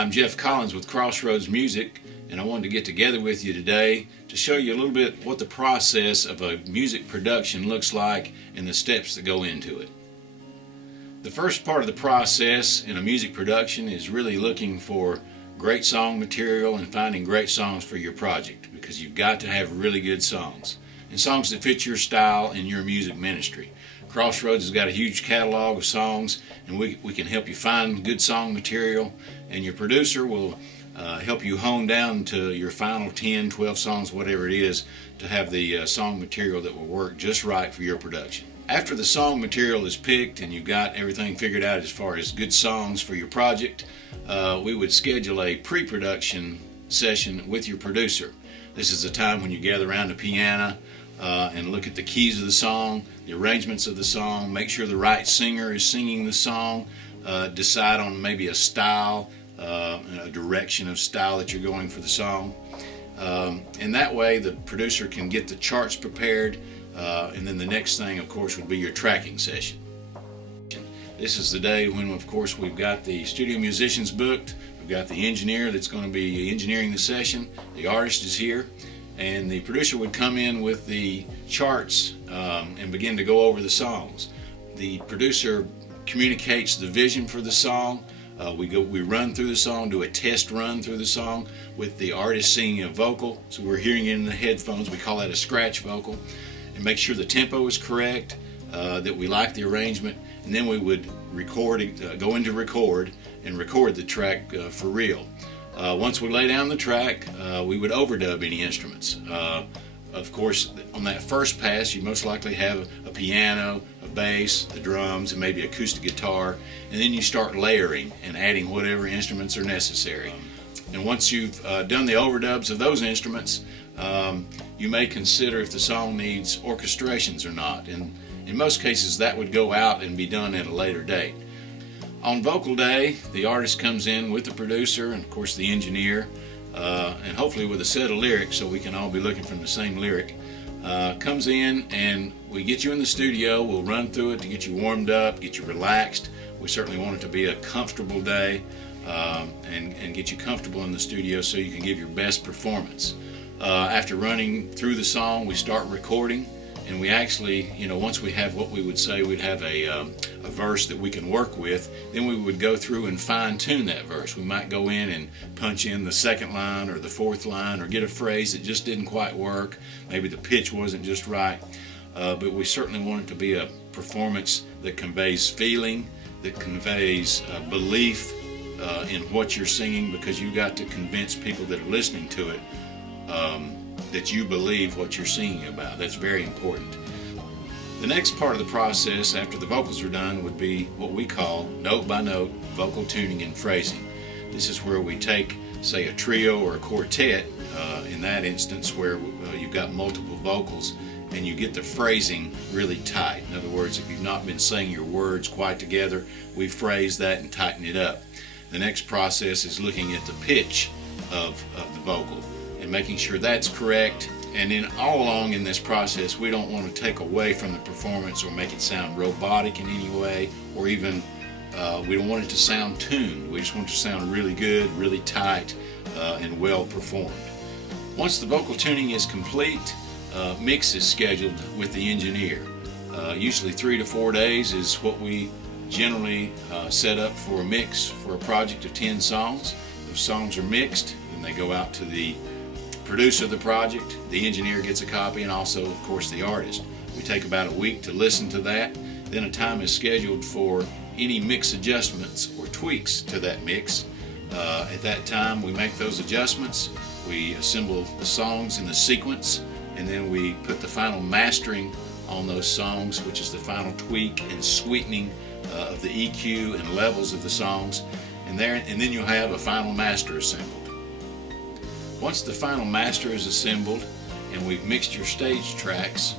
Hi, I'm Jeff Collins with Crossroads Music, and I wanted to get together with you today to show you a little bit what the process of a music production looks like and the steps that go into it. The first part of the process in a music production is really looking for great song material and finding great songs for your project, because you've got to have really good songs and songs that fit your style and your music ministry. Crossroads has got a huge catalog of songs, and we can help you find good song material, and your producer will help you hone down to your final 10, 12 songs, whatever it is, to have the song material that will work just right for your production. After the song material is picked and you've got everything figured out as far as good songs for your project, we would schedule a pre-production session with your producer. This is a time when you gather around the piano and look at the keys of the song, the arrangements of the song, make sure the right singer is singing the song, decide on maybe a style, a direction of style that you're going for the song. And that way the producer can get the charts prepared, and then the next thing, of course, would be your tracking session. This is the day when, of course, we've got the studio musicians booked, we've got the engineer that's going to be engineering the session, the artist is here, and the producer would come in with the charts and begin to go over the songs. The producer communicates the vision for the song. We run through the song, do a test run through the song with the artist singing a vocal, so we're hearing it in the headphones. We call that a scratch vocal, and make sure the tempo is correct, that we like the arrangement, and then we would go into record and record the track for real. Once we lay down the track, we would overdub any instruments. Of course, on that first pass, you most likely have a piano, a bass, the drums, and maybe acoustic guitar, and then you start layering and adding whatever instruments are necessary. And once you've done the overdubs of those instruments, you may consider if the song needs orchestrations or not. And in most cases, that would go out and be done at a later date. On vocal day, the artist comes in with the producer and, of course, the engineer, and hopefully with a set of lyrics so we can all be looking from the same lyric. Comes in and we get you in the studio. We'll run through it to get you warmed up, get you relaxed. We certainly want it to be a comfortable day and get you comfortable in the studio so you can give your best performance. After running through the song, we start recording. And we actually, once we have what we would say we'd have a verse that we can work with, then we would go through and fine-tune that verse. We might go in and punch in the second line or the fourth line or get a phrase that just didn't quite work. Maybe the pitch wasn't just right. But we certainly want it to be a performance that conveys feeling, that conveys belief in what you're singing, because you've got to convince people that are listening to it that you believe what you're singing about. That's very important. The next part of the process after the vocals are done would be what we call note by note vocal tuning and phrasing. This is where we take, say, a trio or a quartet, in that instance where you've got multiple vocals, and you get the phrasing really tight. In other words, if you've not been saying your words quite together, we phrase that and tighten it up. The next process is looking at the pitch of the vocal and making sure that's correct. And then all along in this process, we don't want to take away from the performance or make it sound robotic in any way, or even we don't want it to sound tuned. We just want it to sound really good, really tight, and well performed. Once the vocal tuning is complete, mix is scheduled with the engineer. Usually 3 to 4 days is what we generally set up for a mix for a project of 10 songs. Those songs are mixed, and they go out to the producer of the project. The engineer gets a copy, and also, of course, the artist. We take about a week to listen to that. Then a time is scheduled for any mix adjustments or tweaks to that mix. At that time, we make those adjustments. We assemble the songs in the sequence, and then we put the final mastering on those songs, which is the final tweak and sweetening of the EQ and levels of the songs. And then you'll have a final master assembled. Once the final master is assembled and we've mixed your stage tracks,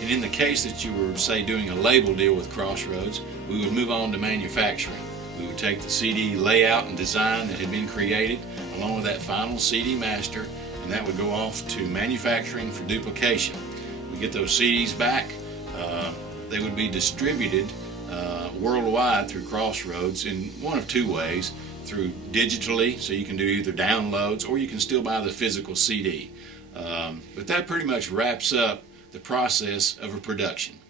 and in the case that you were, say, doing a label deal with Crossroads, we would move on to manufacturing. We would take the CD layout and design that had been created along with that final CD master, and that would go off to manufacturing for duplication. We get those CDs back. They would be distributed worldwide through Crossroads in one of two ways. through digitally, so you can do either downloads or you can still buy the physical CD. But that pretty much wraps up the process of a production.